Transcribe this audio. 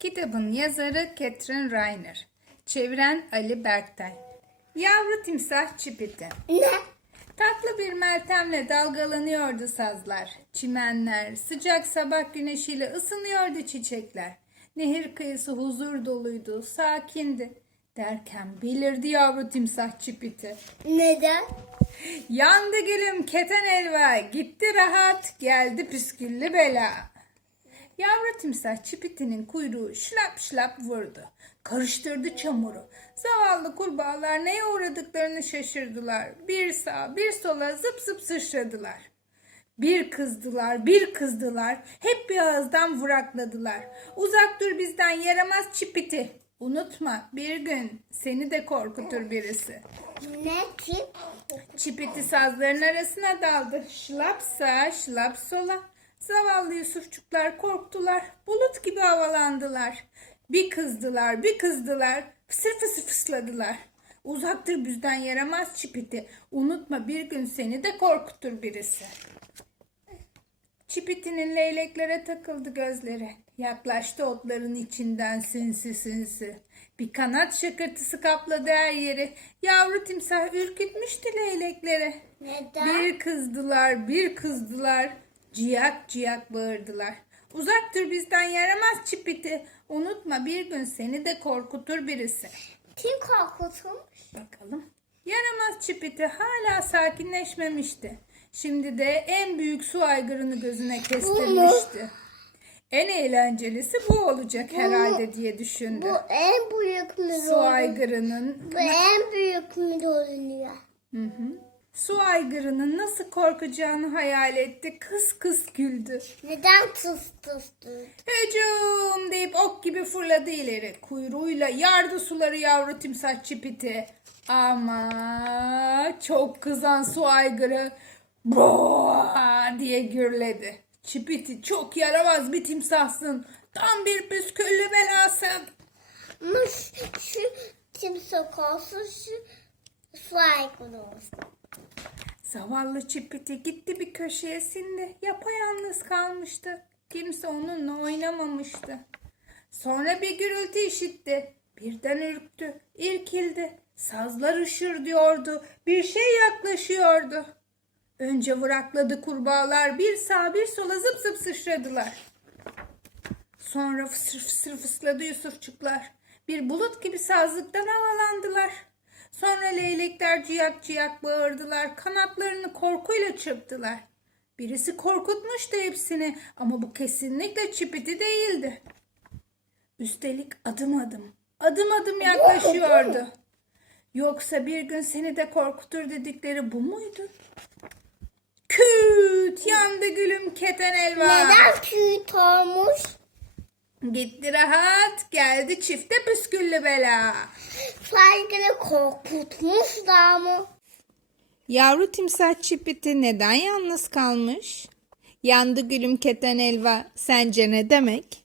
Kitabın yazarı Catherine Reiner. Çeviren Ali Berktay. Yavru timsah çipiti. Ne? Tatlı bir meltemle dalgalanıyordu sazlar. Çimenler, sıcak sabah güneşiyle ısınıyordu çiçekler. Nehir kıyısı huzur doluydu, sakindi. Derken belirdi yavru timsah çipiti. Neden? Yandı gülüm keten elva, gitti rahat, geldi püsküllü bela. Yavru timsah çipitinin kuyruğu şlap şlap vurdu. Karıştırdı çamuru. Zavallı kurbağalar neye uğradıklarını şaşırdılar. Bir sağa bir sola zıp zıp sıçradılar. Bir kızdılar, bir kızdılar. Hep bir ağızdan vurakladılar. Uzak dur bizden yaramaz çipiti. Unutma bir gün seni de korkutur birisi. Ne kim? Çipiti sazların arasına daldı. Şlap sağa, şlap sola. Zavallı Yusufçuklar korktular. Bulut gibi havalandılar. Bir kızdılar, bir kızdılar. Fısır fısır fısladılar. Uzaktır bizden yaramaz çipiti. Unutma bir gün seni de korkutur birisi. Çipitinin leyleklere takıldı gözleri. Yaklaştı otların içinden sinsi sinsi. Bir kanat şakırtısı kapladı her yeri. Yavru timsah ürkütmüştü leylekleri. Neden? Bir kızdılar, bir kızdılar. Ciyak ciyak bağırdılar. Uzaktır bizden yaramaz çipiti. Unutma bir gün seni de korkutur birisi. Kim korkutmuş? Bakalım. Yaramaz çipiti hala sakinleşmemişti. Şimdi de en büyük su aygırını gözüne kestirmişti. En eğlencelisi bu olacak herhalde diye düşündü. Bu en büyük mü Su aygırının Bu en büyük mü görünüyor? Su aygırının nasıl korkacağını hayal etti. Kıs kıs güldü. Neden tıs tıs tıs? Hücum deyip ok gibi fırladı ileri. Kuyruğuyla yardı suları yavru timsah çipiti. Ama çok kızan su aygırı Boğa diye gürledi. Çipiti çok yaramaz bir timsahsın. Tam bir püsküllü belasın. Şu, şu timsah olsun şu su aygırı olsun. Zavallı Çipiti gitti bir köşeye sindi. Yapayalnız kalmıştı. Kimse onunla oynamamıştı. Sonra bir gürültü işitti. Birden ürktü, irkildi. Sazlar ışır diyordu. Bir şey yaklaşıyordu. Önce vırakladı kurbağalar. Bir sağa bir sola zıp zıp sıçradılar. Sonra fısır fısır fısladı Yusufçuklar. Bir bulut gibi sazlıktan havalandılar. Sonra leylekler ciyak ciyak bağırdılar. Kanatlarını korkuyla çırptılar. Birisi korkutmuştu hepsini ama bu kesinlikle çipiti değildi. Üstelik adım adım, adım adım yaklaşıyordu. Yoksa bir gün seni de korkutur dedikleri bu muydu? Küt yandı gülüm keten elva. Neden küt olmuş? Gitti rahat geldi çifte püsküllü bela. Aygırı korkutmuşlar mı? Yavru timsah çipiti neden yalnız kalmış? Yandı gülüm keten elva sence ne demek?